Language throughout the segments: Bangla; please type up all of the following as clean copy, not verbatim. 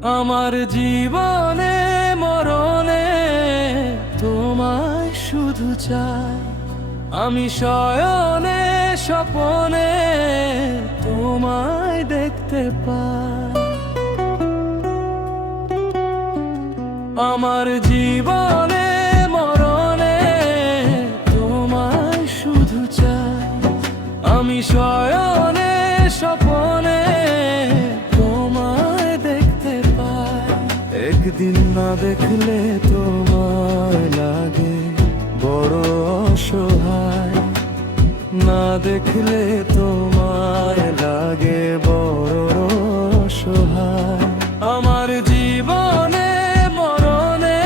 আমার জীবনে মরণে তোমায় শুধু চাই। আমি শয়নে স্বপনে তোমায় দেখতে পাই। আমার জীবনে মরণে তোমায় শুধু চাই। আমি শয়নে স্বপনে তোমায় দেখতে পাই। একদিন না দেখলে তোমায় লাগে বড় অসহায়, না দেখলে তোমায় লাগে বড় অসহায়। আমার জীবনে মরণে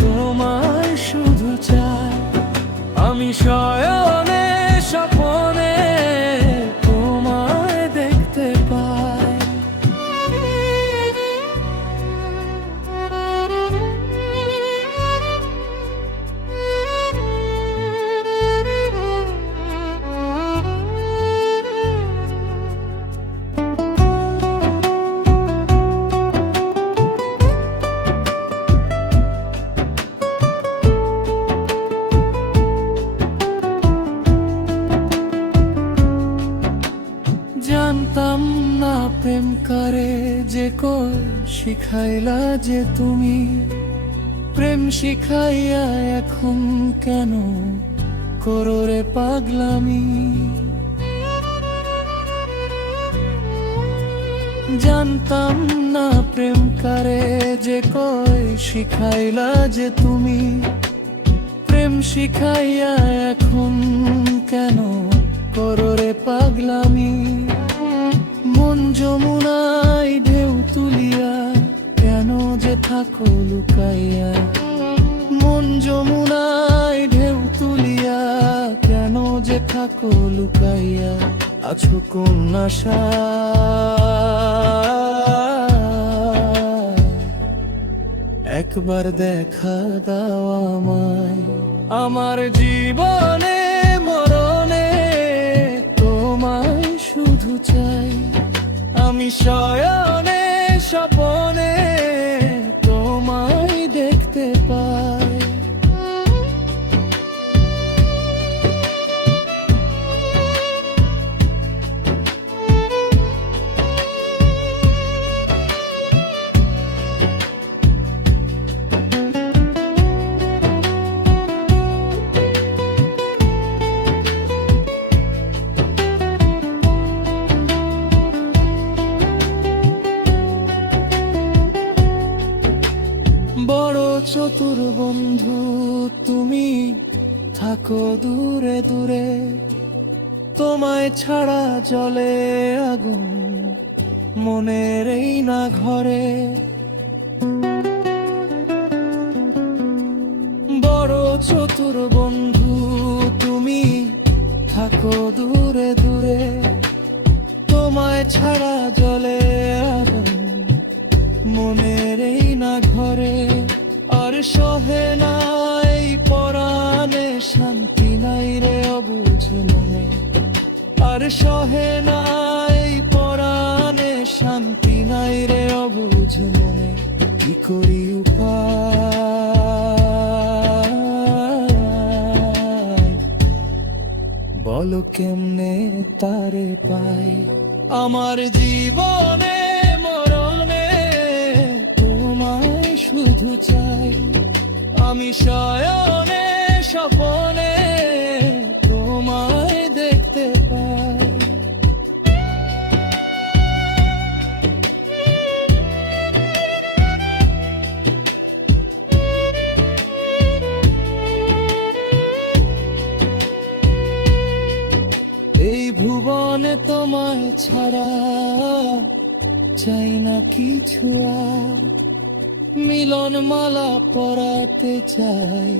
তোমায় শুধু চাই। আমি শয়নে স্বপনে তোমায় দেখতে পাই। জানতাম না প্রেম করে যে কই শিখাইলা যে তুমি। প্রেম শিখাইয়া এখন কেন করো রে পাগলামি। জানতাম না প্রেম করে যে কই শিখাইলা যে তুমি। প্রেম শিখাইয়া এখন কেন করো রে পাগলামি। মন যমুনায় ঢেউ তুলিয়া কেন যে থাকো লুকাইয়া। মন যমুনায় ঢেউ তুলিয়া কেন যে থাকো লুকাইয়া। আছো কোন আশায়, একবার দেখা দাও আমায়। আমার জীবনে মরণে তোমায় শুধু চাই। আমি শয়নে স্বপনে তোমায় দেখতে পাই। বড় চতুর বন্ধু তুমি, থাকো দূরে দূরে। তোমায় ছাড়া জলে আগুন মনের এই না ঘরে। বড় চতুর বন্ধু তুমি, থাকো দূরে দূরে। তোমায় ছাড়া জলে আগুন মনের এই না ঘরে। আর সহে নাই পরাণে শান্তি নাই রে অবুঝ মনে। আর সহে নাই পরাণে শান্তি নাই রে অবুঝ মনে। কি করি উপায়, বলো কেমনে তারে পাই। আমার জীবনে মরণে তোমায় শুধু চাই। আমি শয়নে স্বপনে তোমায় দেখতে পাই। এই ভুবনে তোমায় ছাড়া চাই না কিছু আর। মিলন মালা পরাতে চাই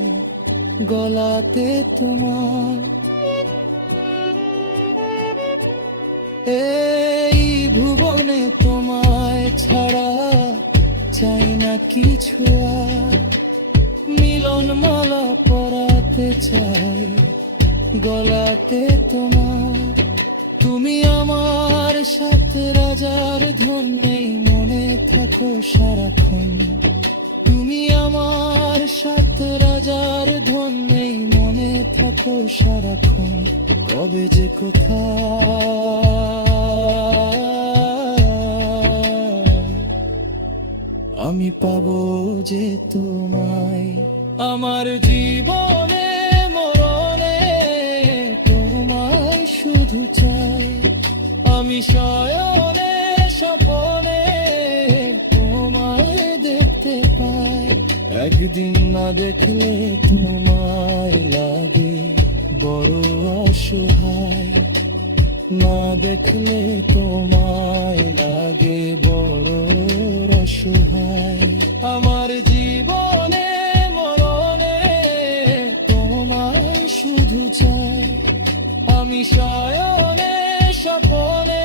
গলাতে তোমার। এই ভুবনে তোমায় ছাড়া চাই না কিছু আর। মিলন মালা পরাতে চাই গলাতে তোমার। তুমি আমার সাথে রাজার ধন নেই মনে থাকো সারাক্ষণ। তুমি আমার সাত রাজার ধন, নেই মনে থাকো সারাক্ষণ। কবে যে কোথায় আমি পাবো যে তোমায়। আমার জীবনে মরণে তোমায় শুধু চাই। আমি শয়নে স্বপনে তোমায় দেখতে পাই। একদিন না দেখলে তোমায় লাগে বড় অসহায়, না দেখলে তোমায় লাগে বড় অসহায়। আমার জীবনে মরণে তোমায় শুধু চাই। আমি শয়নে স্বপনে